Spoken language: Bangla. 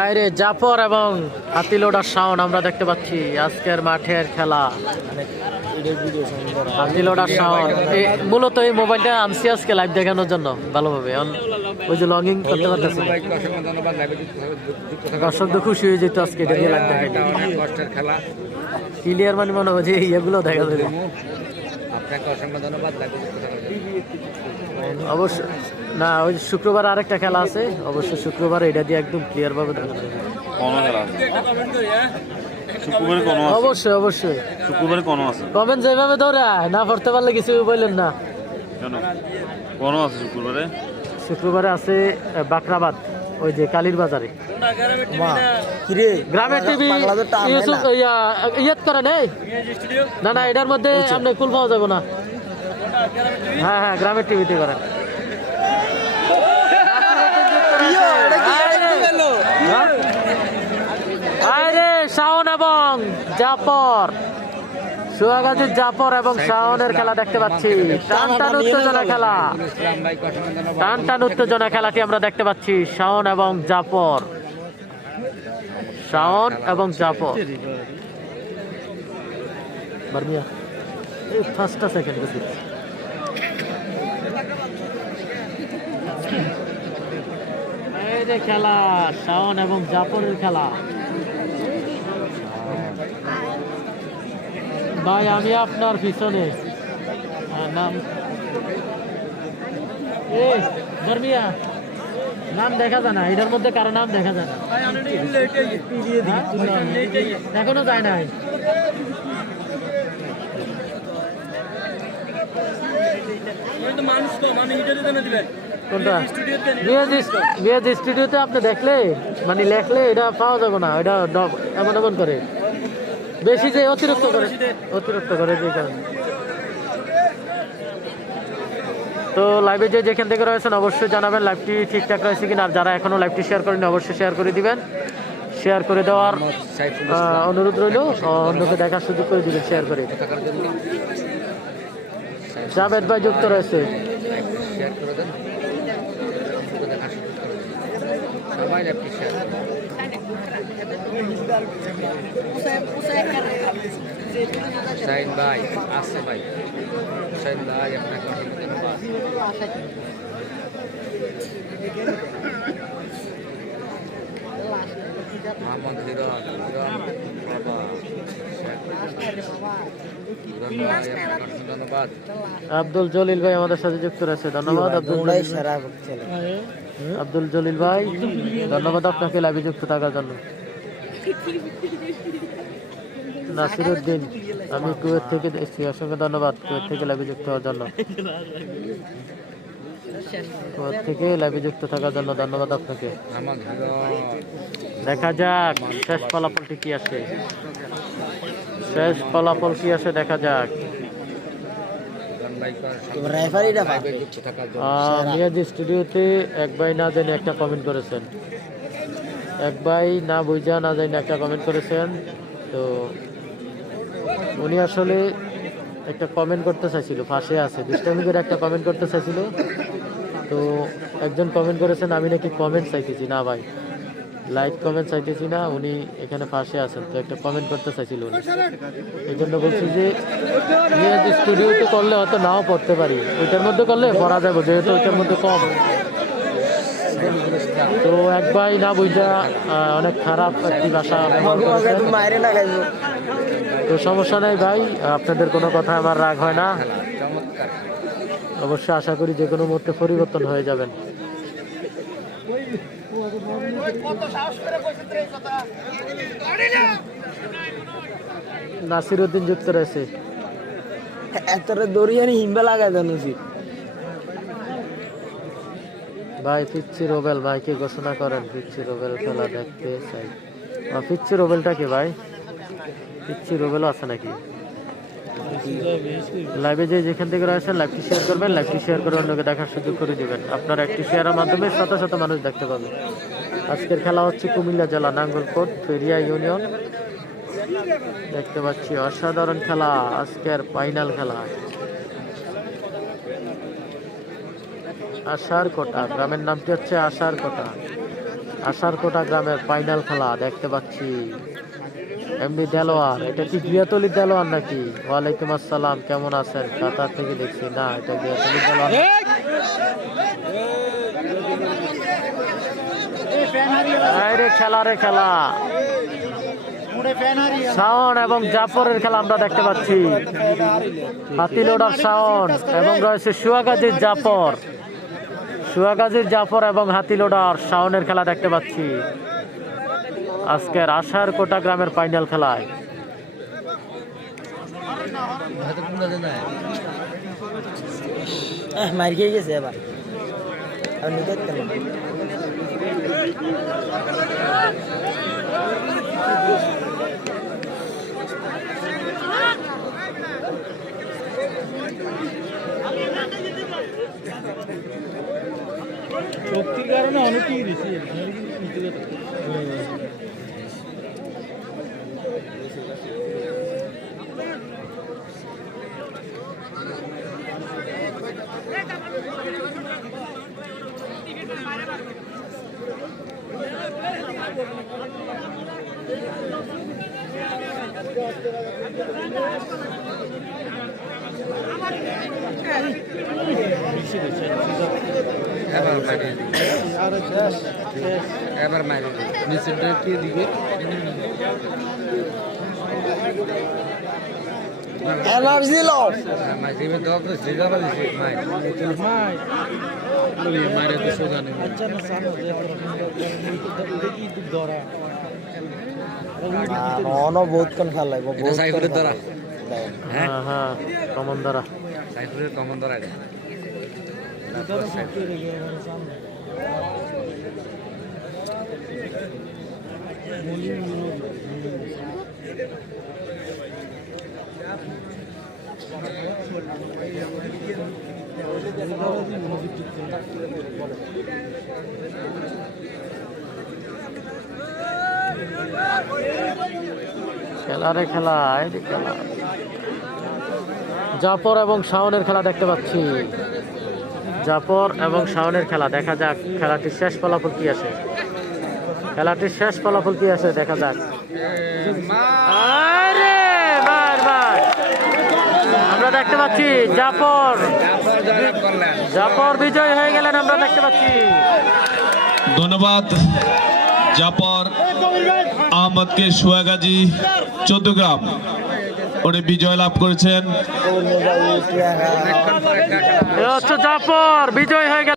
আরে জাফর এবং হাতিলোডার শাওন আমরা দেখতে পাচ্ছি আজকের মাঠের খেলা। হাতিলোডার শাওন মূলত এই মোবাইলটা আনছি আজকে লাইভ দেখানোর জন্য ভালোভাবে, ওই যে লগইন করতে পারতেছি। দর্শক তো খুশি হয়ে যেত আজকে এটা দিয়ে লাইভ দেখাই ক্লিয়ার, মানে মনে হয় যে ইয়েগুলো দেখা যাবে। অবশ্য না, ওই শুক্রবার আরেকটা খেলা আছে, অবশ্যই শুক্রবার এটা দিয়ে একদম ক্লিয়ার ভাবে দেখা যাবে। অবশ্যই অবশ্যই শুক্রবারে কোনো আছে, কমেন্ট যেভাবে ধরে না পড়তে পারলে কিছু বললেন না। কেন কোনো আছে শুক্রবারে? শুক্রবারে আছে বাকরাবাদ, ওই যে কালীর বাজারে। গ্রামের টিভি ইয়াত করে নেই, না না এটার মধ্যে আপনি কুল পাওয়া যাবে না। হ্যাঁ হ্যাঁ, গ্রামের টিভিতে করেন। আরে শাওন এবং জাফর, সোহাগাজীর জাফর এবং শাওনের খেলা দেখতে পাচ্ছি। টান টান উত্তেজনা খেলা, টান টান উত্তেজনা খেলাটি আমরা দেখতে পাচ্ছি। শাওন এবং জাফর, শাওন এবং জাফর। বারমিয়া এই ফার্স্টটা সেকেন্ড খেলা, শাওন এবং জাফরের খেলা। ভাই আমি আপনার পিছনে নাম বর্মিয়া, নাম দেখা যায় না এটার মধ্যে, কারো নাম দেখা যায় না এখনো যায় নাই। কোনটা বিএজ স্টুডিওতে আপনি দেখলে মানে লেখলে এটা পাওয়া যাবে না, এটা এমন এমন করে বেশি যে অতিরিক্ত করে যে কারণে। তো লাইভে যে যেখান থেকে রয়েছেন অবশ্যই জানাবেন লাইভটি ঠিকঠাক রয়েছে কিনা। আর যারা এখনো লাইভটি শেয়ার করেনি অবশ্যই শেয়ার করে দিবেন, শেয়ার করে দেওয়ার অনুরোধ রইল, অন্যকে দেখার সুযোগ করে দিবেন শেয়ার করে। জাভেদ ভাই যুক্ত রয়েছে। হুসাইন ভাই আসছে ভাই, হুসাইন ভাই আপনাকে মোহাম্মদ হিরন, ধন্যবাদ। আব্দুল জলিল ভাই আমাদের সাথে যুক্ত রয়েছে, ধন্যবাদ আব্দুল জলিল ভাই, ধন্যবাদ আপনাকে লাইভে যুক্ত থাকার জন্য। নাসিরউদ্দিন, আমি কুয়েত থেকে এসেছি, অসংখ্য ধন্যবাদ কুয়েত থেকে লাইভে যুক্ত হওয়ার জন্য, কুয়েত থেকে লাইভে যুক্ত থাকার জন্য ধন্যবাদ আপনাকে। দেখা যাক শেষ ফলাফলটি কি আসে, শেষ ফলাফল কি আসে দেখা যাক। মিয়াজ স্টুডিওতে এক ভাই না জানি একটা কমেন্ট করেছেন, এক ভাই না বুঝা না জানি একটা কমেন্ট করেছেন। তো উনি আসলে একটা কমেন্ট করতে চাইছিল, ফাঁসে আছে দুষ্টামি করে একটা কমেন্ট করতে চাইছিল। তো একজন কমেন্ট করেছেন আমি নাকি কমেন্ট চাইতেছি না ভাই, লাইক কমেন্ট চাইতেছি না, উনি এখানে ফাঁসে আছেন। তো একটা কমেন্ট করতে চাইছিল উনি, এই জন্য বলছি যে স্টুডিওতে করলে হয়তো নাও পড়তে পারি, ওইটার মধ্যে করলে পড়া যাবে যেহেতু ওইটার মধ্যে কম। তো এক ভাই না বুঝা অনেক খারাপ একটি ভাষা ব্যবহার করেছেন। তো সমস্যা নেই ভাই, আপনাদের কোনো কথা আমার রাগ হয় না, অবশ্যই আশা করি যে কোনো মুহূর্তে পরিবর্তন হয়ে যাবেন। নাসিরউদ্দিন যুক্ত রয়েছে। ভাই পিচ্ছি রোবেল ভাইকে ঘোষণা করেন, পিচ্ছি রোবেল খেলা দেখতে চাই। পিচ্ছি রোবেলটা কি ভাই? পিচ্ছি রোবেলও আছে নাকি লাইভে? যে যেখান থেকে রয়েছেন লাইভটি শেয়ার করবেন, লাইভটি শেয়ার করে অন্যকে দেখার সুযোগ করে দিবেন। আপনার একটি শেয়ারের মাধ্যমে শত শত মানুষ দেখতে পাবে। আজকের খেলা হচ্ছে কুমিল্লা জেলা নাঙ্গলকোট ফেরিয়া ইউনিয়ন, দেখতে পাচ্ছি অসাধারণ খেলা, আজকের ফাইনাল খেলা। আশারকোটা গ্রামের নামটি হচ্ছে আশারকোটা। আশারকোটা গ্রামের ফাইনাল খেলা দেখতে পাচ্ছি। এমনি দেলোয়ার, এটা কি গিয়াতলির দেলোয়ার নাকি? ওয়ালাইকুম আসসালাম, কেমন আছেন? কাতার থেকে দেখছি। না, এটা গিয়াতলির দেলোয়ার না। আরে খেলা রে খেলা, শাওন এবং জাফরের খেলা আমরা দেখতে পাচ্ছি। হাতিলোডার শাওন এবং রয়েছে সুয়াগাজীর জাফর। সুয়াগাজীর জাফর এবং হাতিলোডার শাওনের খেলা দেখতে পাচ্ছি আজকের আশারকোটা গ্রামের ফাইনাল খেলায়। মার খেয়ে গেছে এবার। আপনি দেখতেন শক্তির কারণে অনেকেই দিছি। এবার মারি এবার মারি নিচেরটা কি দিকে এনার্জি লো মারি দক জিগাবা দিছে মাই মারে তো সোজা নেই। অনো বহুত কোন খেলা লাগবে। এটা সাইফুলের দ্বারা হ্যাঁ হ্যাঁ, কমন দ্বারা। সাইফুলের কমন দ্বারা এটা খেলারে খেলা, এই যে খেলা। জাফর এবং শাওনের খেলা দেখতে পাচ্ছি। জাফর এবং শাওনের খেলা, দেখা যাক খেলাটির শেষ ফলাফল কি আসে। খেলাটির শেষ ফলাফল কি আসে দেখা যাক। আরে বার বার আমরা দেখতে পাচ্ছি জাফর বিজয় হয়ে গেলেন, আমরা দেখতে পাচ্ছি। ধন্যবাদ জাফর আহমদকে, সুয়াগাজী 14 গ্রাম উনি বিজয় লাভ করেছেন। জাফর বিজয় হয়ে গেল।